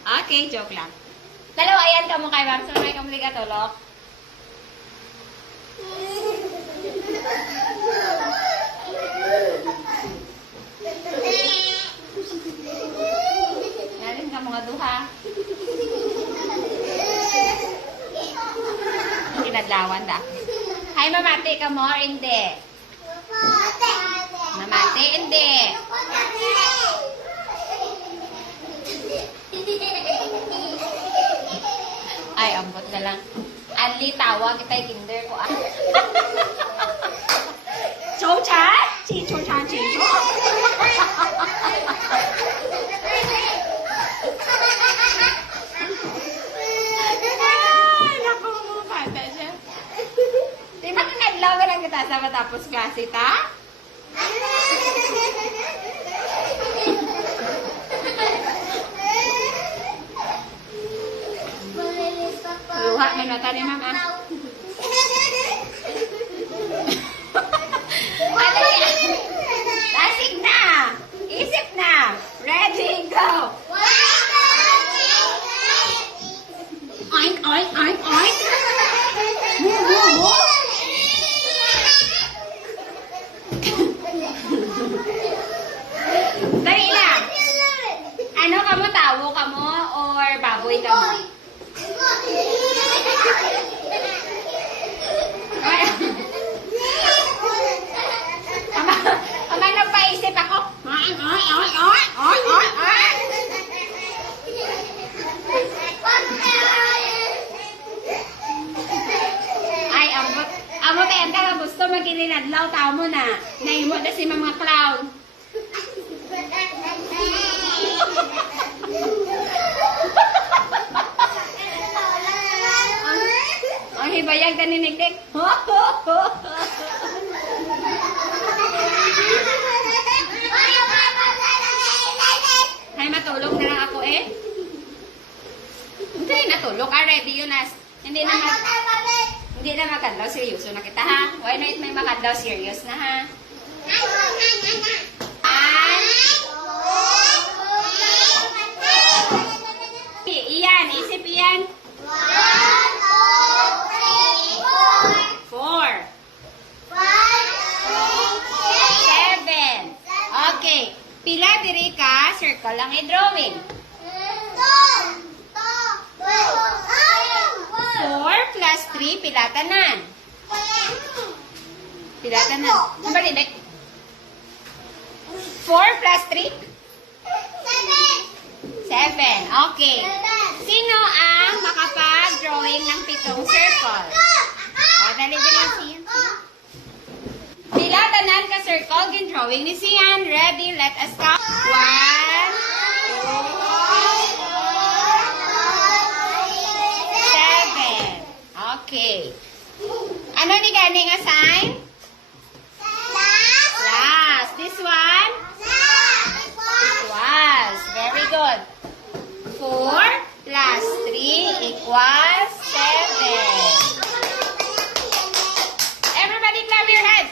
Okay, joke lang. Dalawa, ayan ka mo kay Ma'am. So, may kamuli ka tulok. Narin ka mga duha. Kinadlawan da. Hay, mamati ka mo or hindi? Mamati, hindi. Ay, ambot na lang. Anli, tawag kita kinder ko. Chou-chan? Chi-chou-chan, chi-chou. Ay, naku, bata siya. Di ba kinadlaw ka lang kita sa matapos klase, ta? Luha, may mata ni Mama. Lasig na! Isip na! Ready, go! Oink, oink, oink, oink! Move, move, move! Dali lang! Ano ka mo? Tawo ka mo? Or baboy ka mo? Ama nagpaisip ako. Ay, ay, ay, ay, ay, ay, ay. Ay, ambot. Ambot ay ang ka gusto magilinadlaw tao mo na. Naimot na si mga clown. Ang hibayag ka ni Nikdik. Ay, matulog na lang ako eh. Hindi natulog. Ready yun as. Hindi na makadlaw. Seryoso na kita ha. Why not may makadlaw? Serious na ha. Iyan. Isip iyan. 4. 7. Okay. Pila diri ka, circle lang i-drawing. 4 plus 3, pila tanan. Pila tanan. Number hindi. 4 plus 3? 7. Okay. Sino ang makapag-drawing ng 7 circle? O, dali-dali siya. Pila tanan ka circle, gin-drawing ni Sian. Ready? Let us count. 1, 2, 7. Okay. Ano ni gani nga sign? Plus. This one? Equals. Very good. 4 plus 3 equals 7. Everybody clap your hands.